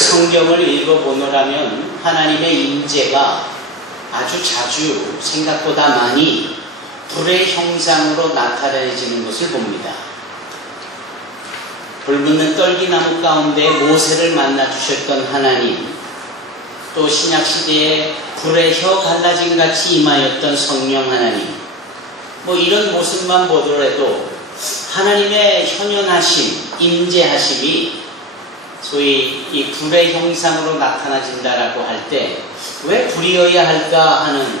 성경을 읽어보노라면 하나님의 임재가 아주 자주 생각보다 많이 불의 형상으로 나타내지는 것을 봅니다. 불붙는 떨기나무 가운데 모세를 만나주셨던 하나님, 또 신약시대에 불의 혀 갈라짐 같이 임하였던 성령 하나님, 이런 모습만 보더라도 하나님의 현현하심, 임재하심이 소위 이 불의 형상으로 나타나진다라고 할 때 왜 불이어야 할까 하는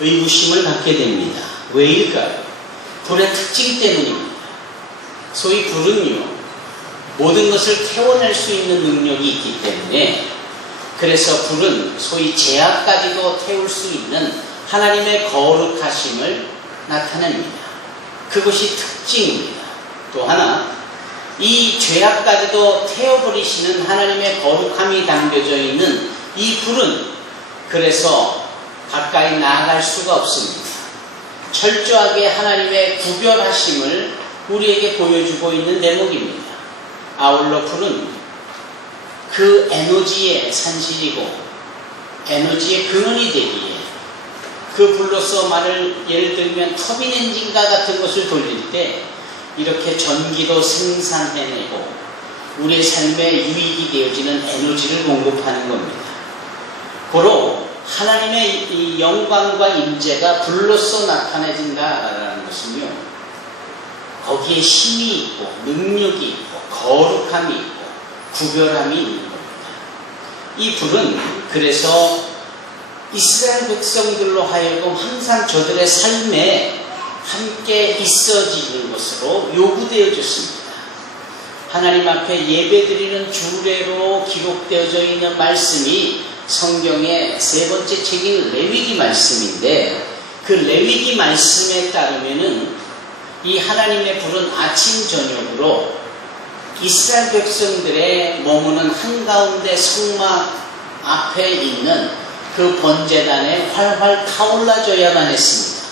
의구심을 갖게 됩니다. 왜일까요? 불의 특징 때문입니다. 소위 불은요, 모든 것을 태워낼 수 있는 능력이 있기 때문에, 그래서 불은 소위 죄악까지도 태울 수 있는 하나님의 거룩하심을 나타냅니다. 그것이 특징입니다. 또 하나, 이 죄악까지도 태워버리시는 하나님의 거룩함이 담겨져 있는 이 불은 그래서 가까이 나아갈 수가 없습니다. 철저하게 하나님의 구별하심을 우리에게 보여주고 있는 대목입니다. 아울러 불은 그 에너지의 산실이고 에너지의 근원이 되기에 그 불로서 예를 들면 터빈 엔진과 같은 것을 돌릴 때 이렇게 전기도 생산해내고 우리의 삶에 유익이 되어지는 에너지를 공급하는 겁니다. 고로 하나님의 이 영광과 임재가 불로서 나타내진다라는 것은요, 거기에 힘이 있고 능력이 있고 거룩함이 있고 구별함이 있는 겁니다. 이 불은 그래서 이스라엘 백성들로 하여금 항상 저들의 삶에 함께 있어지는 것으로 요구되어졌습니다. 하나님 앞에 예배드리는 주례로 기록되어져 있는 말씀이 성경의 세 번째 책인 레위기 말씀인데, 그 레위기 말씀에 따르면은 이 하나님의 불은 아침 저녁으로 이스라엘 백성들의 머무는 한가운데 성막 앞에 있는 그 번제단에 활활 타올라져야만 했습니다.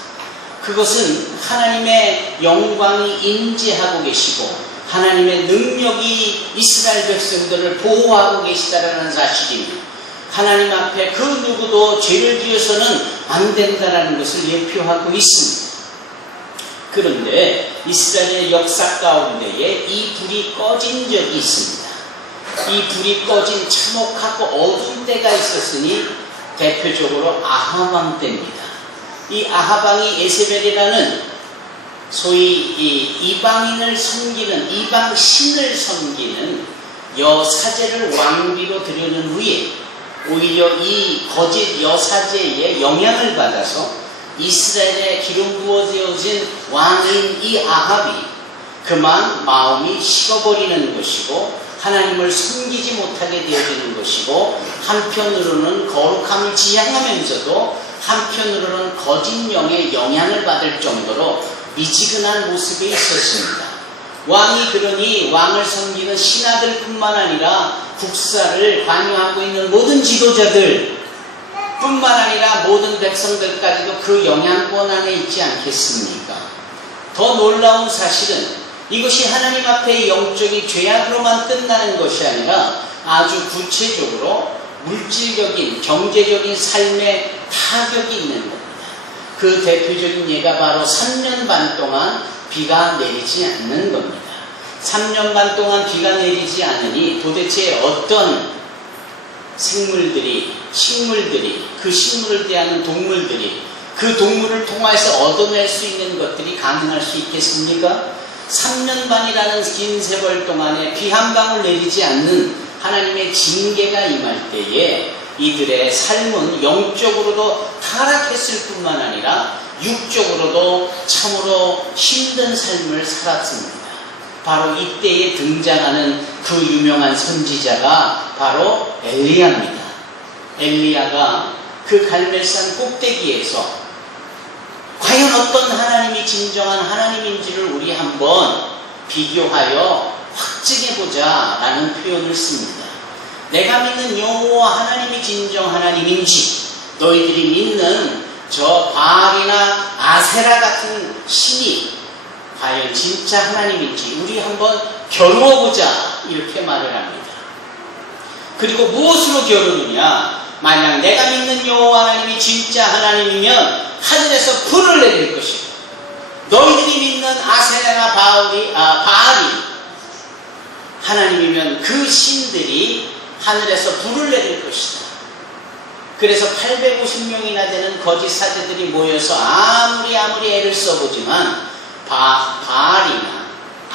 그것은 하나님의 영광이 임재하고 계시고 하나님의 능력이 이스라엘 백성들을 보호하고 계시다라는 사실입니다. 하나님 앞에 그 누구도 죄를 지어서는 안 된다라는 것을 예표하고 있습니다. 그런데 이스라엘의 역사 가운데에 이 불이 꺼진 적이 있습니다. 이 불이 꺼진 참혹하고 어두운 때가 있었으니 대표적으로 아하방 때입니다. 이 아하방이 에세벨이라는 소위 이방인을 섬기는, 이방 신을 섬기는 여사제를 왕비로 들여놓은 후에 오히려 이 거짓 여사제의 영향을 받아서 이스라엘에 기름 부어지어진 왕인 이 아합이 그만 마음이 식어버리는 것이고 하나님을 섬기지 못하게 되어지는 것이고, 한편으로는 거룩함을 지향하면서도 한편으로는 거짓 영의 영향을 받을 정도로 미지근한 모습에 있었습니다. 왕이 그러니 왕을 섬기는 신하들 뿐만 아니라 국사를 관여하고 있는 모든 지도자들 뿐만 아니라 모든 백성들까지도 그 영향권 안에 있지 않겠습니까? 더 놀라운 사실은 이것이 하나님 앞에 영적인 죄악으로만 끝나는 것이 아니라 아주 구체적으로 물질적인, 경제적인 삶에 타격이 있는 겁니다. 그 대표적인 예가 바로 3년 반 동안 비가 내리지 않는 겁니다. 3년 반 동안 비가 내리지 않으니 도대체 어떤 생물들이, 식물들이, 그 식물을 대하는 동물들이, 그 동물을 통해서 얻어낼 수 있는 것들이 가능할 수 있겠습니까? 3년 반이라는 긴 세월 동안에 비 한 방울 내리지 않는 하나님의 징계가 임할 때에 이들의 삶은 영적으로도 타락했을 뿐만 아니라 육적으로도 참으로 힘든 삶을 살았습니다. 바로 이때에 등장하는 그 유명한 선지자가 바로 엘리야입니다. 엘리야가 그 갈멜산 꼭대기에서 과연 어떤 하나님이 진정한 하나님인지를 우리 한번 비교하여 확증해보자 라는 표현을 씁니다. 내가 믿는 여호와 하나님이 진정 하나님인지, 너희들이 믿는 저 바알이나 아세라 같은 신이 과연 진짜 하나님인지 우리 한번 겨루어보자, 이렇게 말을 합니다. 그리고 무엇으로 겨루느냐? 만약 내가 믿는 여호와 하나님이 진짜 하나님이면 하늘에서 불을 내릴 것이고, 너희들이 믿는 아세라나 바알이 하나님이면 그 신들이 하늘에서 불을 내릴 것이다. 그래서 850명이나 되는 거짓 사제들이 모여서 아무리 애를 써보지만 바알이나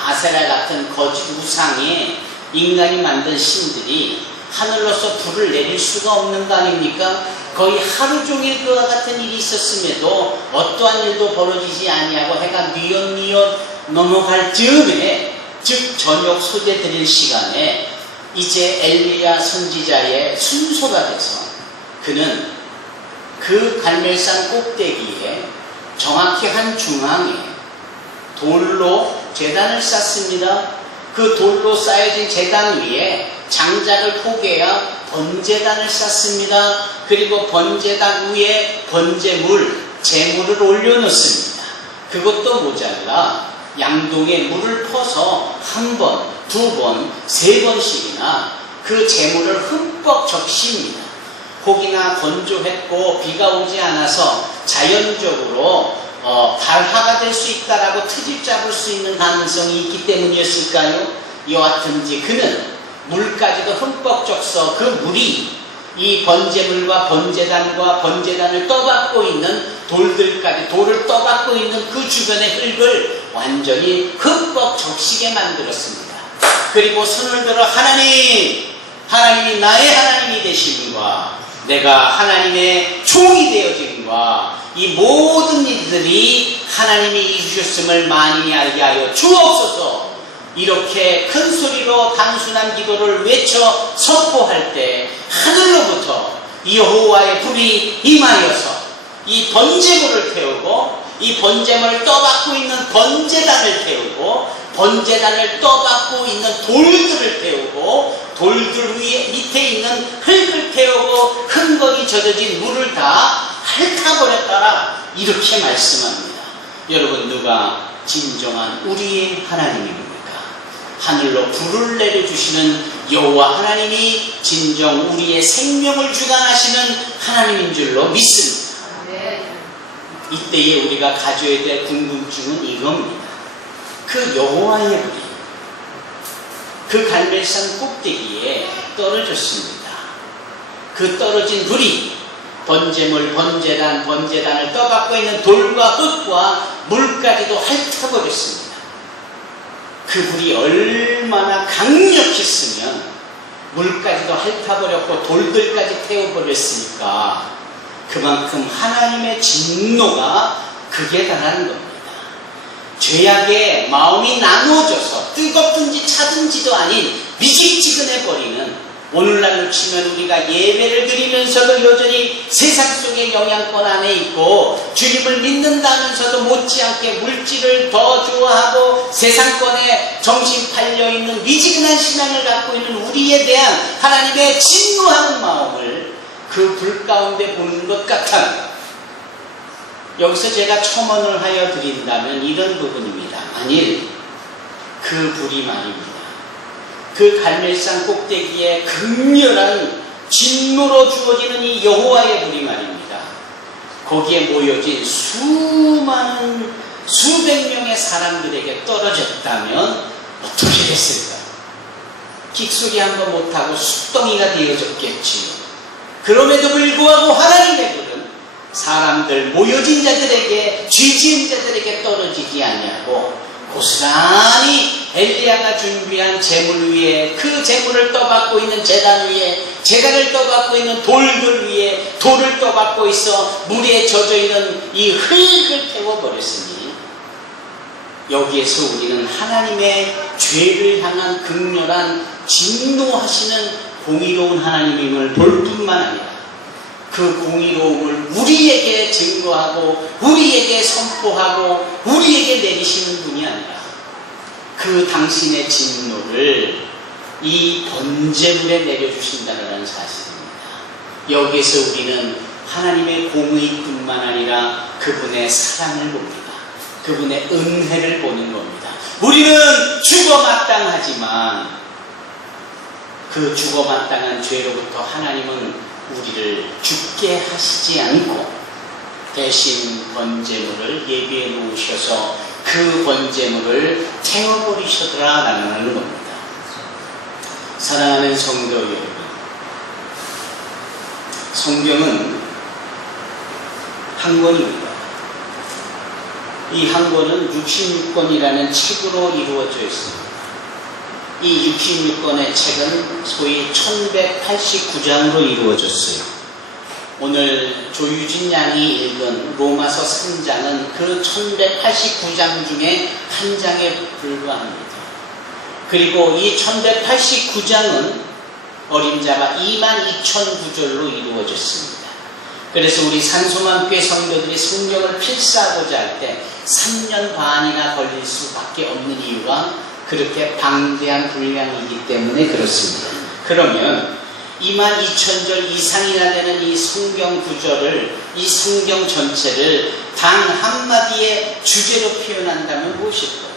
아세라 같은 거짓 우상의 인간이 만든 신들이 하늘로서 불을 내릴 수가 없는 거 아닙니까? 거의 하루 종일 그와 같은 일이 있었음에도 어떠한 일도 벌어지지 아니하고 해가 뉘엿뉘엿 넘어갈 즈음에, 즉 저녁 소재 드릴 시간에 이제 엘리야 선지자의 순서가 돼서 그는 그 갈멜산 꼭대기에 정확히 한 중앙에 돌로 제단을 쌓습니다. 그 돌로 쌓여진 제단 위에 장작을 포개야 번제단을 쌓습니다. 그리고 번제단 위에 번제물, 제물을 올려놓습니다. 그것도 모자라 양동에 물을 퍼서 한 번, 두 번, 세 번씩이나 그 제물을 흠뻑 적십니다. 혹이나 건조했고 비가 오지 않아서 자연적으로 발화가 될 수 있다라고 트집 잡을 수 있는 가능성이 있기 때문이었을까요? 여하튼지 그는 물까지도 흠뻑 적서 그 물이 이 번제물과 번제단과 번제단을 떠받고 있는 돌들까지, 돌을 떠받고 있는 그 주변의 흙을 완전히 흠뻑 적시게 만들었습니다. 그리고 손을 들어 하나님이 나의 하나님이 되심과 내가 하나님의 종이 되어짐과 이 모든 일들이 하나님이 이루셨음을 만인이 알게 하여 주옵소서. 이렇게 큰 소리로 단순한 기도를 외쳐 선포할 때 하늘로부터 여호와의 불이 임하여서 이 번제물을 태우고 이 번제물을 떠받고 있는 번제단을 태우고 번제단을 떠받고 있는 돌들을 태우고 돌들 위에 밑에 있는 흙을 태우고 흥건히 젖어진 물을 다 핥아버렸다라 이렇게 말씀합니다. 여러분, 누가 진정한 우리의 하나님입니까? 하늘로 불을 내려주시는 여호와 하나님이 진정 우리의 생명을 주관하시는 하나님인 줄로 믿습니다. 이때에 우리가 가져야 될 궁금증은 이겁니다. 그 여호와의 불이 그 갈멜산 꼭대기에 떨어졌습니다. 그 떨어진 불이 번제물, 번제단을 떠받고 있는 돌과 흙과 물까지도 핥아버렸습니다. 그 불이 얼마나 강력했으면 물까지도 핥아버렸고 돌들까지 태워버렸으니까 그만큼 하나님의 진노가 극에 달하는 겁니다. 죄악의 마음이 나누어져서 뜨겁든지 차든지도 아닌 미직지근해버리는, 오늘날로 치면 우리가 예배를 드리면서도 여전히 세상 속의 영향권 안에 있고 주님을 믿는다면서도 못지않게 물질을 더 좋아하고 세상권에 정신 팔려있는 미지근한 신앙을 갖고 있는 우리에 대한 하나님의 진노하는 마음을 그 불 가운데 보는 것 같아요. 여기서 제가 첨언을 하여 드린다면 이런 부분입니다. 만일 그 불이 말입니다, 그 갈멜산 꼭대기에 극렬한 진노로 주어지는 이 여호와의 불이 말입니다, 거기에 모여진 수많은 수백 명의 사람들에게 떨어졌다면 어떻게 됐을까? 끽소리 한 번 못하고 숫덩이가 되어졌겠지요. 그럼에도 불구하고 하나님의 불은 사람들, 모여진 자들에게, 죄지은 자들에게 떨어지지 아니하고 고스란히 엘리야가 준비한 제물 위에, 그 제물을 떠받고 있는 제단 위에, 제단을 떠받고 있는 돌들 위에 돌을 떠받고 있어 물에 젖어있는 이 흙을 태워버렸으니, 여기에서 우리는 하나님의 죄를 향한 극렬한 진노하시는 공의로운 하나님임을 볼 뿐만 아니라 그 공의로움을 우리에게 증거하고 우리에게 선포하고 우리에게 내리시는 분이 아니라 그 당신의 진노를 이 번제물에 내려주신다는 사실입니다. 여기에서 우리는 하나님의 공의뿐만 아니라 그분의 사랑을 봅니다. 그분의 은혜를 보는 겁니다. 우리는 죽어 마땅하지만 그 죽어마땅한 죄로부터 하나님은 우리를 죽게 하시지 않고 대신 번제물을 예비해 놓으셔서 그 번제물을 태워버리셨더라라는 겁니다. 사랑하는 성도 여러분, 성경은 한 권입니다. 이 한 권은 66권이라는 책으로 이루어져 있습니다. 이 66권의 책은 소위 1189장으로 이루어졌어요. 오늘 조유진 양이 읽은 로마서 3장은 그 1189장 중에 한 장에 불과합니다. 그리고 이 1189장은 어림잡아 22,000구절로 이루어졌습니다. 그래서 우리 산소만교회 성도들이 성경을 필사하고자 할 때 3년 반이나 걸릴 수밖에 없는 이유가 그렇게 방대한 분량이기 때문에 그렇습니다. 그러면 22,000절 이상이나 되는 이 성경 구절을, 이 성경 전체를 단 한마디의 주제로 표현한다면 무엇일까요?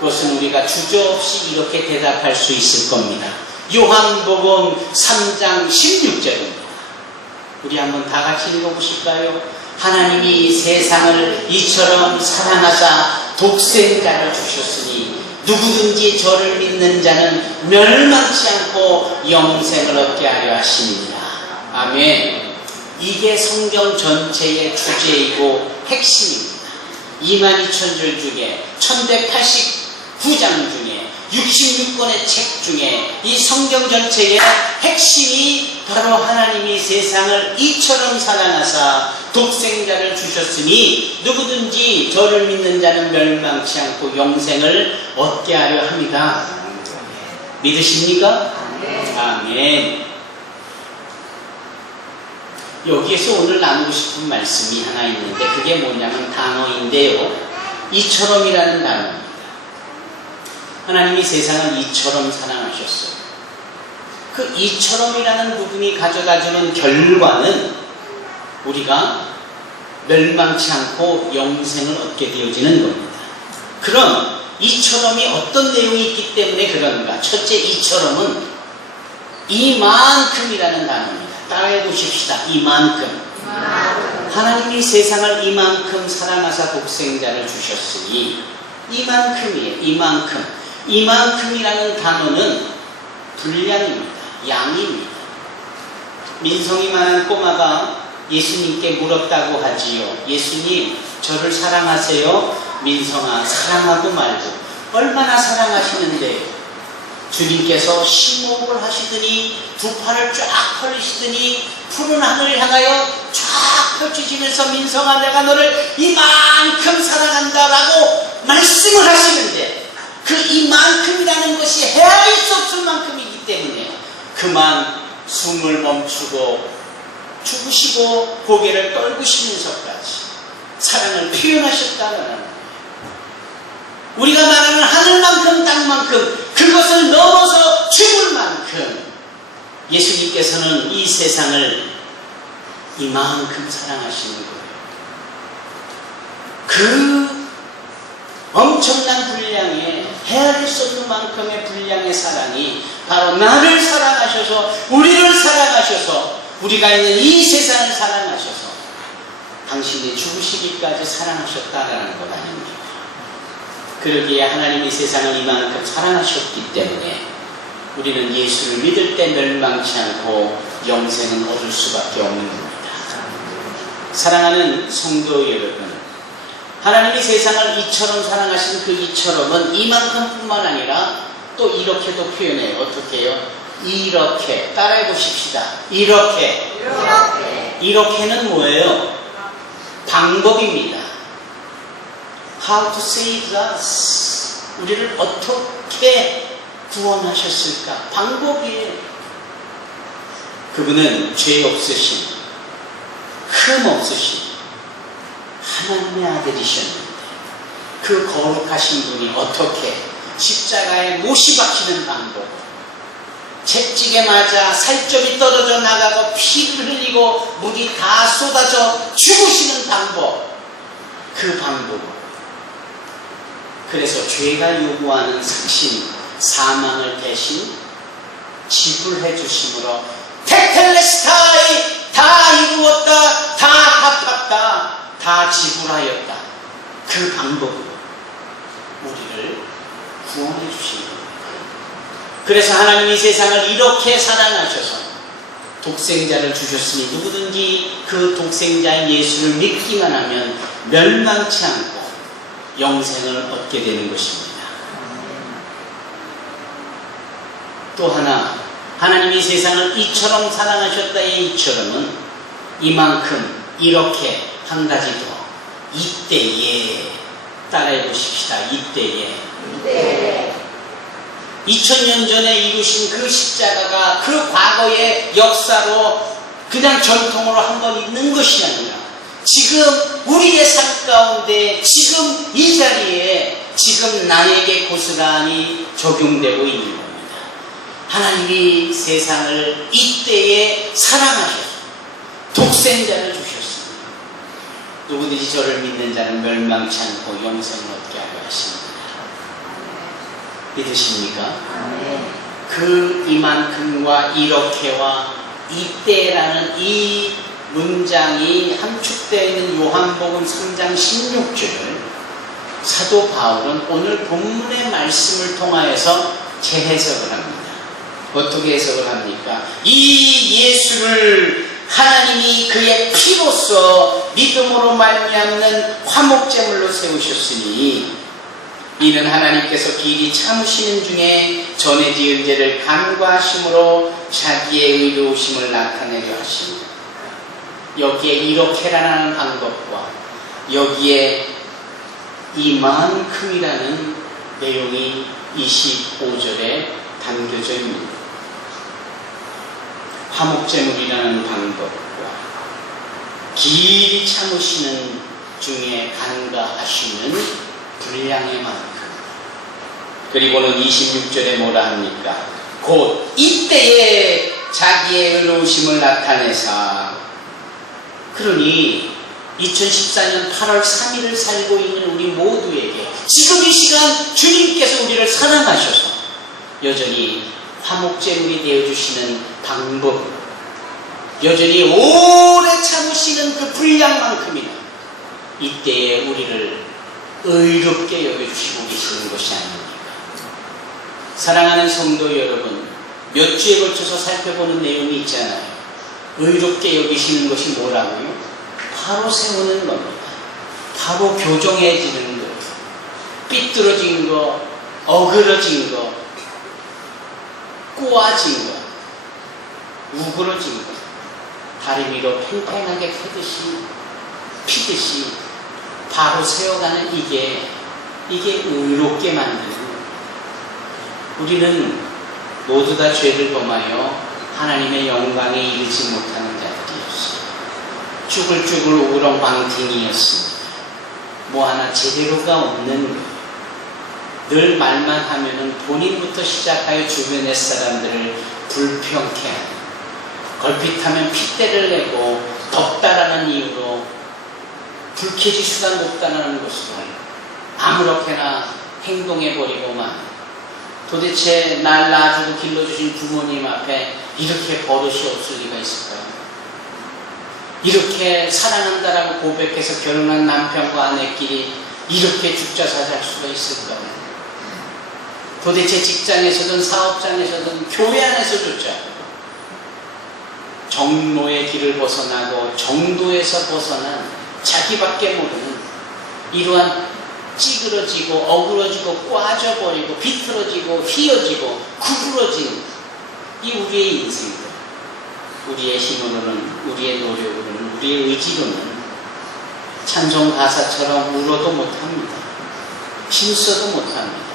그것은 우리가 주저없이 이렇게 대답할 수 있을 겁니다. 요한복음 3장 16절입니다. 우리 한번 다 같이 읽어보실까요? 하나님이 세상을 이처럼 사랑하사 독생자를 주셨으니 누구든지 저를 믿는 자는 멸망치 않고 영생을 얻게 하려 하십니다. 아멘. 이게 성경 전체의 주제이고 핵심입니다. 22,000절 중에 1189장 중에 66권의 책 중에 이 성경 전체의 핵심이 바로 하나님이 세상을 이처럼 사랑하사 독생자를 주셨으니 누구든지 저를 믿는 자는 멸망치 않고 영생을 얻게 하려 합니다. 믿으십니까? 아멘. 여기에서 오늘 나누고 싶은 말씀이 하나 있는데 그게 뭐냐면 단어인데요. 이처럼이라는 단어입니다. 하나님이 세상을 이처럼 사랑하셨어요. 그 이처럼이라는 부분이 가져다주는 결과는 우리가 멸망치 않고 영생을 얻게 되어지는 겁니다. 그럼 이처럼이 어떤 내용이 있기 때문에 그런가? 첫째, 이처럼은 이만큼이라는 단어입니다. 따라해 보십시다. 이만큼. 하나님이 세상을 이만큼 사랑하사 독생자를 주셨으니 이만큼이에요. 이만큼. 이만큼이라는 단어는 분량입니다. 양입니다. 민성이만한 꼬마가 예수님께 물었다고 하지요. 예수님, 저를 사랑하세요? 민성아, 사랑하고 말고 얼마나 사랑하시는데요? 주님께서 심호흡을 하시더니 두 팔을 쫙 펼치시더니 푸른 하늘을 향하여 쫙 펼치시면서 민성아, 내가 너를 이만큼 사랑한다라고 말씀을 하시는데 그 이만큼이라는 것이 헤아릴 수 없을 만큼이기 때문에 그만 숨을 멈추고 죽으시고 고개를 떨구시면서까지 사랑을 표현하셨다는 거예요. 우리가 말하는 하늘만큼 땅만큼 그것을 넘어서 죽을 만큼 예수님께서는 이 세상을 이만큼 사랑하시는 거예요. 그 엄청난 분량의 헤아릴 수 없는 만큼의 분량의 사랑이 바로 나를 사랑하셔서 우리를 사랑하셔서 우리가 있는 이 세상을 사랑하셔서 당신이 죽으시기까지 사랑하셨다라는 것 아닙니까? 그러기에 하나님이 세상을 이만큼 사랑하셨기 때문에 우리는 예수를 믿을 때 멸망치 않고 영생은 얻을 수밖에 없는 겁니다. 사랑하는 성도 여러분, 하나님이 세상을 이처럼 사랑하신 그 이처럼은 이만큼뿐만 아니라 또 이렇게도 표현해요. 어떻게 해요? 이렇게. 따라해 보십시다. 이렇게. 이렇게는 뭐예요? 방법입니다. How to save us. 우리를 어떻게 구원하셨을까? 방법이에요. 그분은 죄 없으신, 흠 없으신 하나님의 아들이셨는데 그 거룩하신 분이 어떻게 십자가에 못이 박히는 방법, 채찍에 맞아 살점이 떨어져 나가고 피를 흘리고 물이 다 쏟아져 죽으시는 방법, 그 방법. 그래서 죄가 요구하는 삭신, 사망을 대신 지불해 주심으로 테텔레스타이 다 이루었다, 다 갚았다, 다 지불하였다. 그 방법으로 우리를 구원해 주신 겁니다. 그래서 하나님이 세상을 이렇게 사랑하셔서 독생자를 주셨으니 누구든지 그 독생자 예수를 믿기만 하면 멸망치 않고 영생을 얻게 되는 것입니다. 또 하나, 하나님이 세상을 이처럼 사랑하셨다의 이처럼은 이만큼 이렇게 한 가지 더, 이때에 따라해 보십시다. 이때에 2000년 전에 이루신 그 십자가가 그 과거의 역사로 그냥 전통으로 한 번 있는 것이 아니라 지금 우리의 삶 가운데 지금 이 자리에 지금 나에게 고스란히 적용되고 있는 겁니다. 하나님이 세상을 이때에 사랑하셔서 독생자를 주셨습니다. 누구든지 저를 믿는 자는 멸망치 않고 영생을 얻게 하려 하십니다. 믿으십니까? 그 이만큼과 이렇게와 이때라는 이 문장이 함축되어 있는 요한복음 3장 16절을 사도 바울은 오늘 본문의 말씀을 통하여서 재해석을 합니다. 어떻게 해석을 합니까? 이 예수를 하나님이 그의 피로써 믿음으로 말미암는 화목제물로 세우셨으니 이는 하나님께서 길이 참으시는 중에 전에 지은 죄를 간과하심으로 자기의 의로우심을 나타내려 하십니다. 여기에 이렇게라는 방법과 여기에 이만큼이라는 내용이 25절에 담겨져 있습니다. 화목제물이라는 방법과 길이 참으시는 중에 간과하시는 분량의 만큼, 그리고는 26절에 뭐라 합니까? 곧 이때에 자기의 의로우심을 나타내사. 그러니 2014년 8월 3일을 살고 있는 우리 모두에게 지금 이 시간 주님께서 우리를 사랑하셔서 여전히 화목제물이 되어주시는 방법, 여전히 오래 참으시는 그 분량만큼이나 이때에 우리를 의롭게 여겨주시고 계시는 것이 아닙니까? 사랑하는 성도 여러분, 몇 주에 걸쳐서 살펴보는 내용이 있잖아요. 의롭게 여기시는 것이 뭐라고요? 바로 세우는 겁니다. 바로 교정해지는 것, 삐뚤어진 거, 어그러진 거, 꼬아진 거, 우그러진 거, 다리 위로 팽팽하게 피듯이 바로 세워가는 이게 의롭게 만드는 거예요. 우리는 모두 다 죄를 범하여 하나님의 영광에 이르지 못하는 자들이었어요. 쭈글쭈글 우렁방ting이었습니다. 뭐 하나 제대로가 없는 거예요. 늘 말만 하면은 본인부터 시작하여 주변의 사람들을 불평케 하는, 걸핏하면 핏대를 내고 덥다라는 이유로 불쾌지 수가 높다는 것으로 아무렇게나 행동해버리고만, 도대체 날 낳아주고 길러주신 부모님 앞에 이렇게 버릇이 없을 리가 있을까요? 이렇게 사랑한다라고 고백해서 결혼한 남편과 아내끼리 이렇게 죽자 사잘 수가 있을까요? 도대체 직장에서든 사업장에서든 교회 안에서조차 정로의 길을 벗어나고 정도에서 벗어난 자기밖에 모르는 이러한 찌그러지고 어그러지고 꽈져버리고 비틀어지고 휘어지고 구부러진 이 우리의 인생들, 우리의 힘으로는, 우리의 노력으로는, 우리의 의지로는 찬송 가사처럼 울어도 못합니다. 힘써도 못합니다.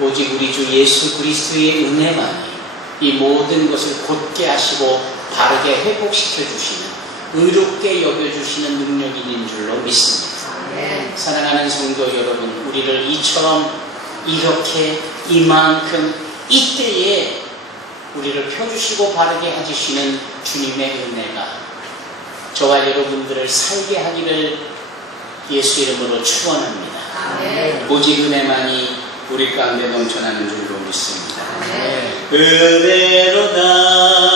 오직 우리 주 예수 그리스도의 은혜만이 이 모든 것을 곧게 하시고 바르게 회복시켜 주시는, 의롭게 여겨주시는 능력이 있는 줄로 믿습니다. 사랑하는 성도 여러분, 우리를 이처럼 이렇게 이만큼 이때에 우리를 펴주시고 바르게 해주시는 주님의 은혜가 저와 여러분들을 살게 하기를 예수 이름으로 축원합니다. 오직 은혜만이 우리 가운데 넘쳐나는 줄로 믿습니다. 그대로다.